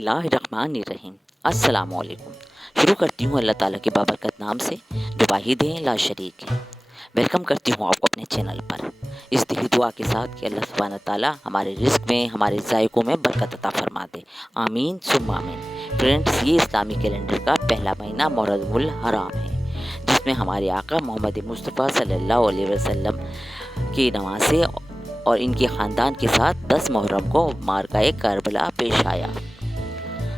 बिस्मिल्लाहिर्रहमानिर्रहीम। अस्सलामुअलैकुम। शुरू करती हूँ अल्लाह ताला के बाबरकत नाम से जो वाहिद हैं ला शरीक है। वेलकम करती हूँ आपको अपने चैनल पर इस दिली दुआ के साथ कि अल्लाह सुब्हान ताला हमारे रिस्क में, हमारे ज़ायक़ों में बरकत अता फरमा दे। आमीन सुम्मा आमीन। फ्रेंड्स, ये इस्लामी कैलेंडर का पहला महीना मुहर्रमुल हराम है, जिसमें हमारे आका मोहम्मद मुस्तफ़ा सल्लल्लाहु अलैहि वसल्लम की नवासे और इनके ख़ानदान के साथ 10 मुहर्रम को मारकाए करबला पेश आया।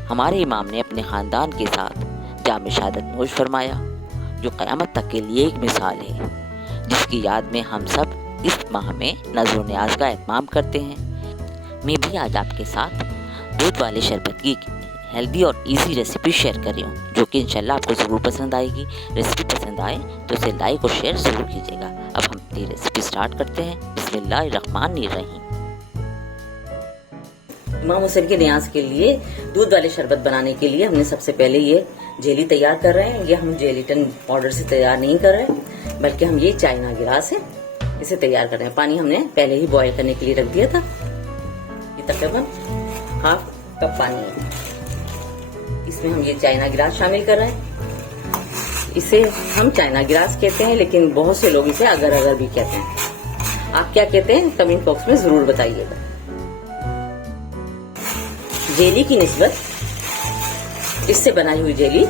हमारे इमाम ने अपने ख़ानदान के साथ जाम शहादत नोश फरमाया, जो क़यामत तक के लिए एक मिसाल है, जिसकी याद में हम सब इस माह में नज़र न्याज का एहतमाम करते हैं। मैं भी आज आपके साथ दूध वाले शरबत की हेल्दी और इजी रेसिपी शेयर कर रही हूँ, जो कि इंशाल्लाह आपको ज़रूर पसंद आएगी। रेसिपी पसंद आए तो इसे लाइक और शेयर ज़रूर कीजिएगा। अब हम अपनी रेसिपी स्टार्ट करते हैं। बिस्मिल्लाहिर्रहमानिर्रहीम। इमाम हुसैन के न्याज के लिए दूध वाले शरबत बनाने के लिए हमने सबसे पहले ये जेली तैयार कर रहे हैं। ये हम जेलीटन पाउडर से तैयार नहीं कर रहे हैं, बल्कि हम ये चाइना गिलास है, इसे तैयार कर रहे हैं। पानी हमने पहले ही बॉयल करने के लिए रख दिया था। ये तकरीबन हाफ कप पानी है, इसमें हम ये चाइना गिलास शामिल कर रहे हैं। इसे हम चाइना गिलास कहते हैं, लेकिन बहुत से लोग इसे अगर अगर भी कहते हैं। आप क्या कहते हैं कमेंट बॉक्स में जरूर बताइएगा। जेली की निस्बत इससे बनाई हुई जेली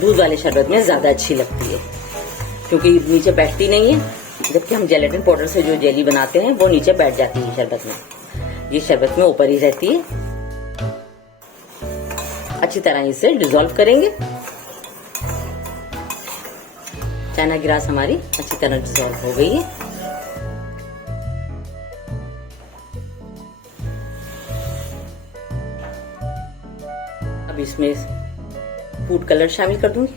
दूध वाले शरबत में ज्यादा अच्छी लगती है, क्योंकि नीचे बैठती नहीं है, जबकि हम जेलेटिन पाउडर से जो जेली बनाते हैं वो नीचे बैठ जाती है शरबत में। ये शरबत में ऊपर ही रहती है। अच्छी तरह इसे डिसॉल्व करेंगे। चाइना गिलास हमारी अच्छी तरह डिसॉल्व हो गई है। अब इसमें फूड कलर शामिल कर दूंगी।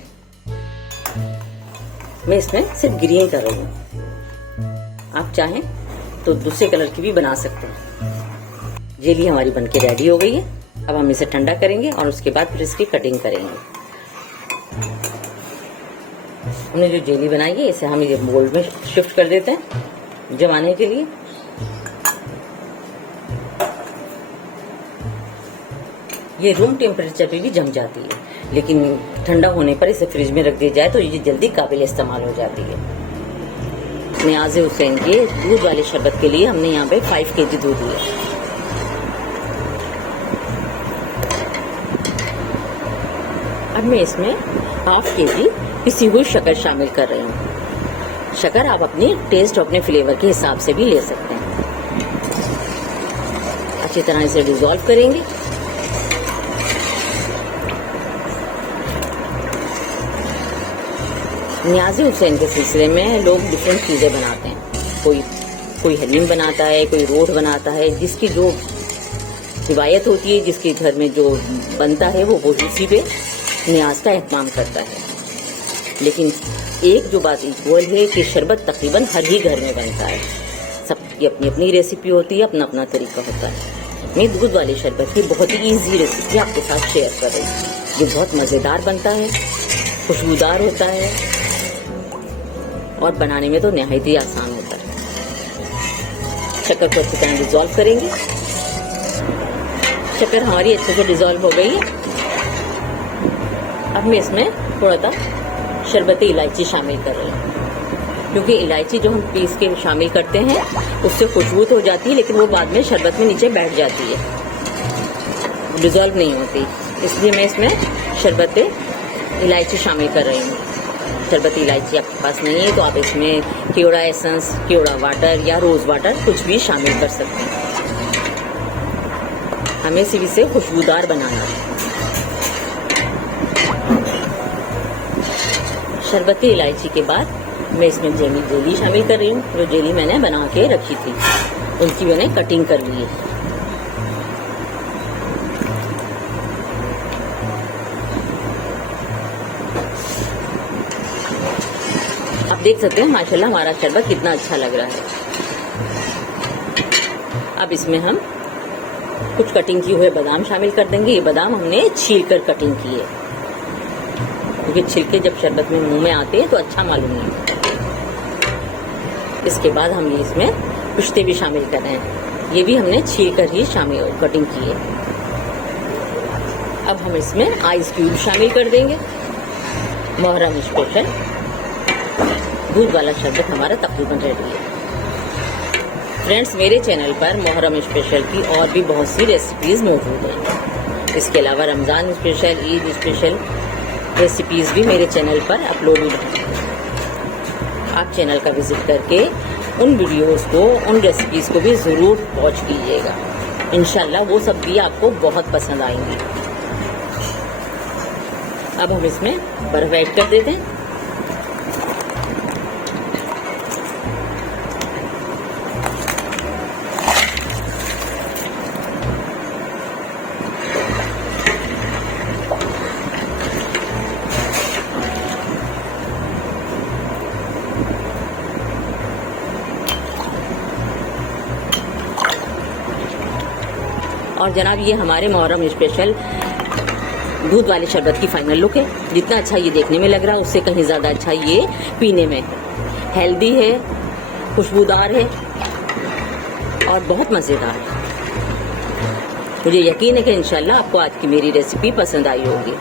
मैं इसमें सिर्फ ग्रीन कर रही हूँ, आप चाहें तो दूसरे कलर की भी बना सकते हैं। जेली हमारी बनके रेडी हो गई है। अब हम इसे ठंडा करेंगे और उसके बाद फिर इसकी कटिंग करेंगे। हमने जो जेली बनाई है इसे हम ये मोल्ड में शिफ्ट कर देते हैं जमाने के लिए। ये रूम टेम्परेचर पे भी जम जाती है, लेकिन ठंडा होने पर इसे फ्रिज में रख दिया जाए तो ये जल्दी काबिल इस्तेमाल हो जाती है। न्याज़े हुसैन के दूध वाले शरबत के लिए हमने यहाँ पे 5 kg दूध लिया। अब मैं इसमें 1/2 kg पिसी हुई शक्कर शामिल कर रही हूँ। शक्कर आप अपनी टेस्ट और अपने फ्लेवर के हिसाब से भी ले सकते हैं। अच्छी तरह इसे डिसॉल्व करेंगे। न्याज़े हुसैन के सिलसिले में लोग डिफरेंट चीजें बनाते हैं। कोई हलीम बनाता है, कोई रोट बनाता है। जिसकी जो रिवायत होती है, जिसके घर में जो बनता है, वो उसी पे न्याज का एहतमाम करता है। लेकिन एक जो बात इक्वल है कि शरबत तकरीबन हर ही घर में बनता है। सबकी अपनी अपनी रेसिपी होती है, अपना अपना तरीका होता है। मैं दूध वाले शरबत की बहुत ही ईजी रेसिपी आपके साथ शेयर कर रही हूँ। ये बहुत मज़ेदार बनता है, खुशबूदार होता है और बनाने में तो नहायत ही आसान होता है। शक्कर को अच्छी तरह डिसॉल्व करेंगे। शक्कर हमारी अच्छे से डिसॉल्व हो गई है। अब मैं इसमें थोड़ा सा शरबती इलायची शामिल कर रही हूँ, क्योंकि इलायची जो हम पीस के शामिल करते हैं उससे खुशबू तो हो जाती है, लेकिन वो बाद में शरबत में नीचे बैठ जाती है, डिसॉल्व नहीं होती। इसलिए मैं इसमें शरबती इलायची शामिल कर रही हूँ। शरबती इलायची आपके पास नहीं है तो आप इसमें केवड़ा एसेंस, केवड़ा वाटर या रोज वाटर कुछ भी शामिल कर सकते हैं। हमें सिर्फ इसे खुशबूदार बनाना है। शरबती इलायची के बाद मैं इसमें जेली शामिल कर रही हूँ। जो जेली मैंने बना के रखी थी उनकी मैंने कटिंग कर ली है। आप देख सकते हैं माशाल्लाह हमारा शरबत कितना अच्छा लग रहा है। अब इसमें हम कुछ कटिंग किए हुए बादाम शामिल कर देंगे। ये बादाम हमने छील कर कटिंग की है, क्योंकि छिलके जब शरबत में मुंह में आते हैं तो अच्छा मालूम नहीं होता। इसके बाद हम ये इसमें पिस्ते भी शामिल कर रहे हैं। ये भी हमने छील कर ही शामिल कटिंग की है। अब हम इसमें आइस क्यूब शामिल कर देंगे। मुहर्रम स्पेशल दूध वाला शरबत हमारा तकरीबन रेडी है। फ्रेंड्स, मेरे चैनल पर मुहर्रम स्पेशल की और भी बहुत सी रेसिपीज़ मौजूद हैं। इसके अलावा Ramzan special, Eid special recipes भी मेरे चैनल पर अपलोडेड हैं। आप चैनल का विजिट करके उन वीडियोस को, उन रेसिपीज़ को भी ज़रूर वॉच कीजिएगा। इंशाल्लाह वो सब भी आपको बहुत पसंद आएंगी। अब हम इसमें बर्फ ऐड कर देते हैं। और जनाब, ये हमारे मुहर्रम स्पेशल दूध वाले शरबत की फाइनल लुक है। जितना अच्छा ये देखने में लग रहा है उससे कहीं ज़्यादा अच्छा ये पीने में है। हेल्दी है, खुशबूदार है और बहुत मज़ेदार है। मुझे यकीन है कि इंशाल्लाह आपको आज की मेरी रेसिपी पसंद आई होगी।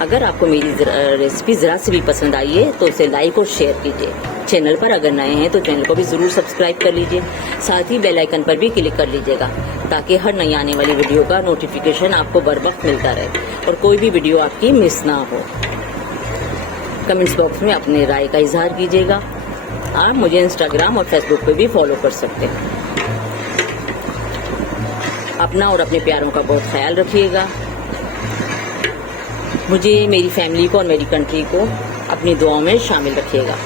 अगर आपको मेरी रेसिपी ज़रा से भी पसंद आई है तो उसे लाइक और शेयर कीजिए। चैनल पर अगर नए हैं तो चैनल को भी ज़रूर सब्सक्राइब कर लीजिए। साथ ही बेल आइकन पर भी क्लिक कर लीजिएगा ताकि हर नई आने वाली वीडियो का नोटिफिकेशन आपको बर वक्त मिलता रहे और कोई भी वीडियो आपकी मिस ना हो। कमेंट्स बॉक्स में अपने राय का इजहार कीजिएगा। आप मुझे इंस्टाग्राम और फेसबुक पे भी फॉलो कर सकते हैं। अपना और अपने प्यारों का बहुत ख्याल रखिएगा। मुझे, मेरी फैमिली को और मेरी कंट्री को अपनी दुआओं में शामिल रखिएगा।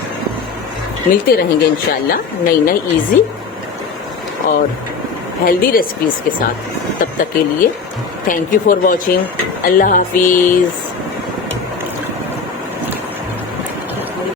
मिलते रहेंगे इंशाल्लाह नई नई इजी और हेल्दी रेसिपीज़ के साथ। तब तक के लिए थैंक यू फॉर वॉचिंग। अल्लाह हाफिज़।